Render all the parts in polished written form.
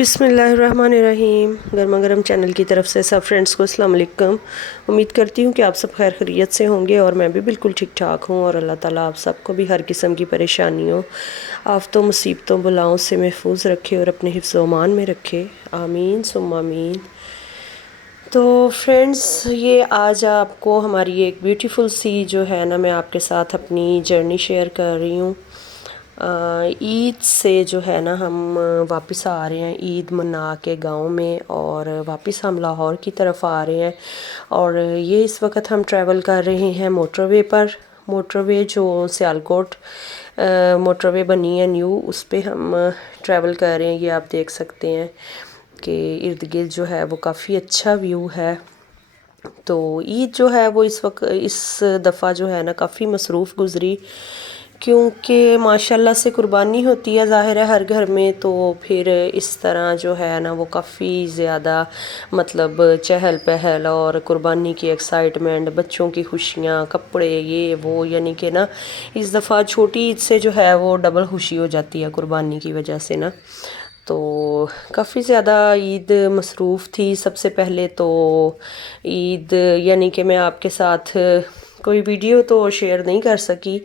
बिस्मिल्लाहिर्रहमानिर्रहीम। गर्मा गर्म चैनल की तरफ से सब फ्रेंड्स को अस्सलाम वालेकुम। उम्मीद करती हूँ कि आप सब खैर खैरियत से होंगे और मैं भी बिल्कुल ठीक ठाक हूँ और अल्लाह ताला आप सबको भी हर किस्म की परेशानियों, आफतों, मुसीबतों, बलाओं से महफूज रखे और अपने हिफ्ज़ व अमान में रखे। आमीन सुम्मा आमीन। तो फ्रेंड्स, ये आज आपको हमारी एक ब्यूटीफुल सी जो है ना, मैं आपके साथ अपनी जर्नी शेयर कर रही हूँ। ईद से जो है ना हम वापस आ रहे हैं, ईद मना के गाँव में, और वापस हम लाहौर की तरफ आ रहे हैं। और ये इस वक्त हम ट्रैवल कर रहे हैं मोटरवे पर। मोटरवे जो सियालकोट मोटरवे बनी है न्यू, उस पे हम ट्रैवल कर रहे हैं। ये आप देख सकते हैं कि इर्द गिर्द जो है वो काफ़ी अच्छा व्यू है। तो ईद जो है वो इस दफ़ा जो है ना काफ़ी मसरूफ़ गुज़री, क्योंकि माशाल्लाह से कुर्बानी होती है ज़ाहिर है हर घर में। तो फिर इस तरह जो है ना वो काफ़ी ज़्यादा मतलब चहल पहल और कुर्बानी की एक्साइटमेंट, बच्चों की खुशियाँ, कपड़े, ये वो, यानी कि ना इस दफ़ा छोटी ईद से जो है वो डबल खुशी हो जाती है कुर्बानी की वजह से ना। तो काफ़ी ज़्यादा ईद मसरूफ़ थी। सबसे पहले तो ईद यानी कि मैं आपके साथ कोई वीडियो तो शेयर नहीं कर सकी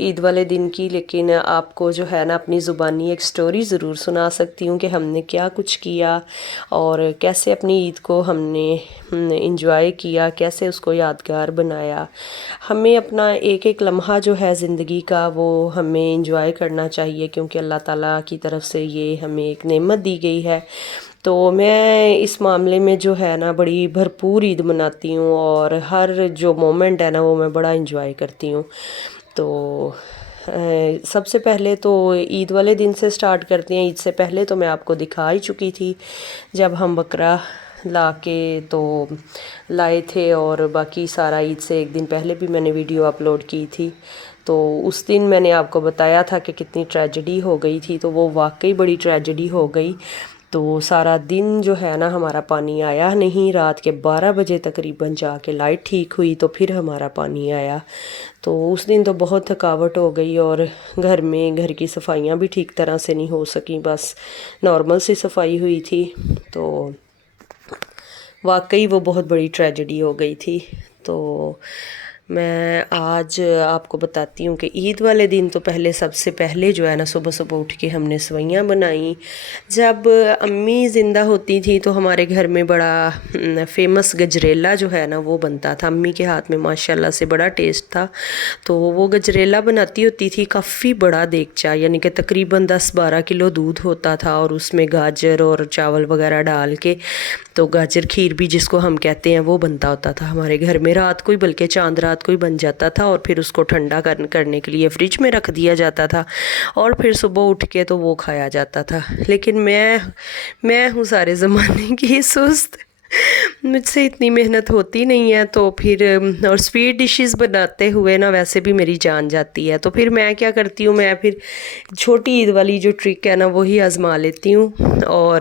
ईद वाले दिन की, लेकिन आपको जो है ना अपनी ज़ुबानी एक स्टोरी ज़रूर सुना सकती हूँ कि हमने क्या कुछ किया और कैसे अपनी ईद को हमने इंजॉय किया, कैसे उसको यादगार बनाया। हमें अपना एक एक लम्हा जो है ज़िंदगी का वो हमें इंजॉय करना चाहिए, क्योंकि अल्लाह ताला की तरफ से ये हमें एक नेमत दी गई है। तो मैं इस मामले में जो है ना बड़ी भरपूर ईद मनाती हूँ और हर जो मोमेंट है ना वो मैं बड़ा इंजॉय करती हूँ। तो सबसे पहले तो ईद वाले दिन से स्टार्ट करते हैं। ईद से पहले तो मैं आपको दिखा ही चुकी थी जब हम बकरा ला के तो लाए थे, और बाकी सारा ईद से एक दिन पहले भी मैंने वीडियो अपलोड की थी। तो उस दिन मैंने आपको बताया था कि कितनी ट्रेजेडी हो गई थी, तो वो वाकई बड़ी ट्रेजेडी हो गई। तो सारा दिन जो है ना हमारा पानी आया नहीं, रात के 12 बजे तकरीबन जाके लाइट ठीक हुई तो फिर हमारा पानी आया। तो उस दिन तो बहुत थकावट हो गई और घर की सफाइयाँ भी ठीक तरह से नहीं हो सकी, बस नॉर्मल सी सफाई हुई थी। तो वाकई वो बहुत बड़ी ट्रेजेडी हो गई थी। तो मैं आज आपको बताती हूँ कि ईद वाले दिन तो सबसे पहले जो है ना सुबह सुबह उठ के हमने सवैयाँ बनाई। जब अम्मी ज़िंदा होती थी तो हमारे घर में बड़ा फेमस गजरेला जो है ना वो बनता था। अम्मी के हाथ में माशाल्लाह से बड़ा टेस्ट था। तो वो गजरेला बनाती होती थी, काफ़ी बड़ा देगचा, यानी कि तकरीबन 10-12 किलो दूध होता था और उसमें गाजर और चावल वगैरह डाल के, तो गाजर खीर भी जिसको हम कहते हैं, वो बनता होता था हमारे घर में। रात को ही, बल्कि चांद रात को ही बन जाता था और फिर उसको ठंडा करने के लिए फ्रिज में रख दिया जाता था और फिर सुबह उठ के तो वो खाया जाता था। लेकिन मैं हूँ सारे ज़माने की सुस्त, मुझसे इतनी मेहनत होती नहीं है। तो फिर और स्वीट डिशेस बनाते हुए ना वैसे भी मेरी जान जाती है। तो फिर मैं क्या करती हूँ, मैं फिर छोटी ईद वाली जो ट्रिक है ना वही आजमा लेती हूँ, और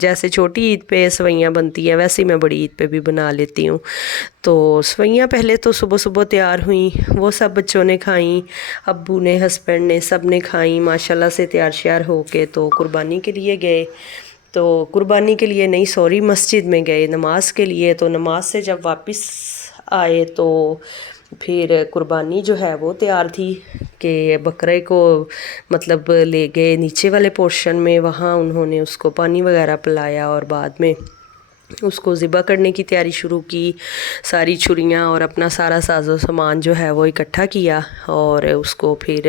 जैसे छोटी ईद पे सवैयाँ बनती हैं वैसे ही मैं बड़ी ईद पे भी बना लेती हूँ। तो सवैयाँ पहले तो सुबह सुबह तैयार हुई, वो सब बच्चों ने खाई, अब्बू ने, हस्बैंड ने, सब ने खाई माशाल्लाह से। तैयार श्यार होके तो कुर्बानी के लिए गए। तो कुर्बानी के लिए नहीं, सॉरी, मस्जिद में गए नमाज के लिए। तो नमाज से जब वापस आए तो फिर कुर्बानी जो है वो तैयार थी कि बकरे को मतलब ले गए नीचे वाले पोर्शन में, वहाँ उन्होंने उसको पानी वगैरह पिलाया और बाद में उसको ज़िबा करने की तैयारी शुरू की। सारी छुरियाँ और अपना सारा साजो सामान जो है वो इकट्ठा किया और उसको फिर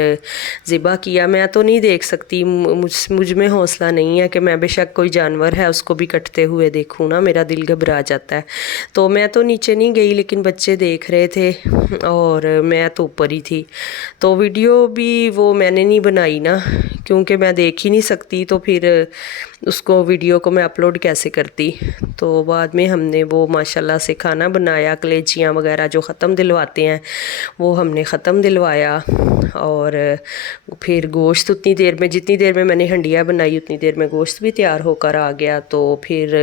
ज़िबा किया। मैं तो नहीं देख सकती, मुझ में हौसला नहीं है कि मैं बेशक कोई जानवर है उसको भी कटते हुए देखूँ ना, मेरा दिल घबरा जाता है। तो मैं तो नीचे नहीं गई, लेकिन बच्चे देख रहे थे और मैं तो ऊपर ही थी। तो वीडियो भी वो मैंने नहीं बनाई ना, क्योंकि मैं देख ही नहीं सकती, तो फिर उसको वीडियो को मैं अपलोड कैसे करती। तो बाद में हमने वो माशाल्लाह से खाना बनाया, कलेजियाँ वगैरह जो ख़त्म दिलवाते हैं वो हमने ख़त्म दिलवाया। और फिर गोश्त उतनी देर में, जितनी देर में मैंने हंडिया बनाई उतनी देर में गोश्त भी तैयार होकर आ गया। तो फिर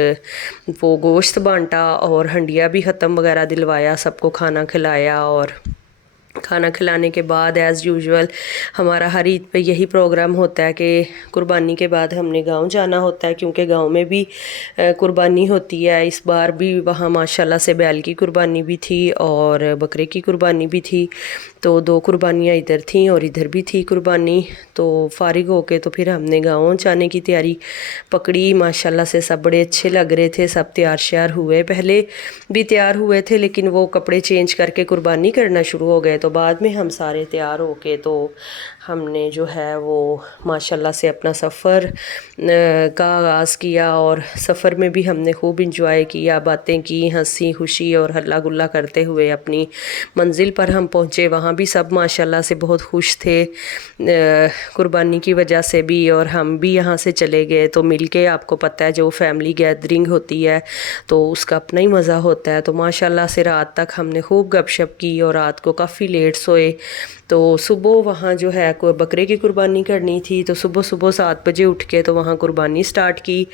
वो गोश्त बांटा और हंडिया भी ख़त्म वगैरह दिलवाया, सबको खाना खिलाया। और کھانا کھلانے کے بعد ایز یوزول ہمارا ہر عید پہ یہی پروگرام ہوتا ہے کہ قربانی کے بعد ہم نے گاؤں جانا ہوتا ہے، کیونکہ گاؤں میں بھی قربانی ہوتی ہے۔ اس بار بھی وہاں ماشاءاللہ سے بیل کی قربانی بھی تھی اور بکرے کی قربانی بھی تھی، تو 2 قربانیاں ادھر تھیں اور ادھر بھی تھی قربانی۔ تو فارغ ہو کے تو پھر ہم نے گاؤں جانے کی تیاری پکڑی۔ ماشاءاللہ سے سب بڑے اچھے لگ رہے تھے، سب تیار شیار ہوئے، پہلے بھی تیار ہوئے تھے لیکن وہ کپڑے چینج کر کے قربانی کرنا شروع ہو گئے، تو بعد میں ہم سارے تیار ہو کے تو ہم نے جو ہے وہ ماشاءاللہ سے اپنا سفر کا آغاز کیا، اور سفر میں بھی ہم نے خوب انجوائے کیا، باتیں کی، ہنسی خوشی اور ہلا گلا کرتے ہوئے اپنی منزل پر ہم پہنچے۔ وہاں بھی سب ماشاءاللہ سے بہت خوش تھے قربانی کی وجہ سے بھی، اور ہم بھی یہاں سے چلے گئے تو مل کے، آپ کو پتہ ہے جو فیملی گیدرنگ ہوتی ہے تو اس کا اپنا ہی مزہ ہوتا ہے۔ تو ماشاءاللہ سے رات تک ہم نے خوب گپ شپ کی اور رات کو کافی لیٹ سوئے۔ تو صبح وہاں جو ہے کوئی بکرے کی قربانی کرنی تھی، تو صبح 7 بجے اٹھ کے تو وہاں قربانی سٹارٹ کی۔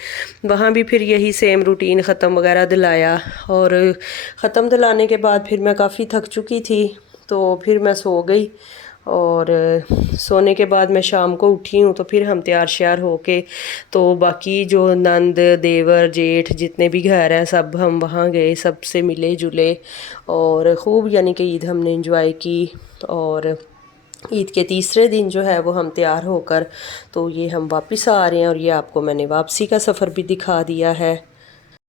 وہاں بھی پھر یہی سیم روٹین ختم وغیرہ دلایا، اور ختم دلانے کے بعد پھر میں کافی تھک چکی تھی تو پھر میں سو گئی، اور سونے کے بعد میں شام کو اٹھی ہوں تو پھر ہم تیار شیار ہو کے تو باقی جو نند دیور جیٹھ جتنے بھی گھر ہیں سب ہم وہاں گئے، سب سے ملے جلے اور خوب یعنی کہ عید ہم نے انجوائے کی۔ اور عید کے تیسرے دن جو ہے وہ ہم تیار ہو کر تو یہ ہم واپس آ رہے ہیں، اور یہ آپ کو میں نے واپسی کا سفر بھی دکھا دیا ہے۔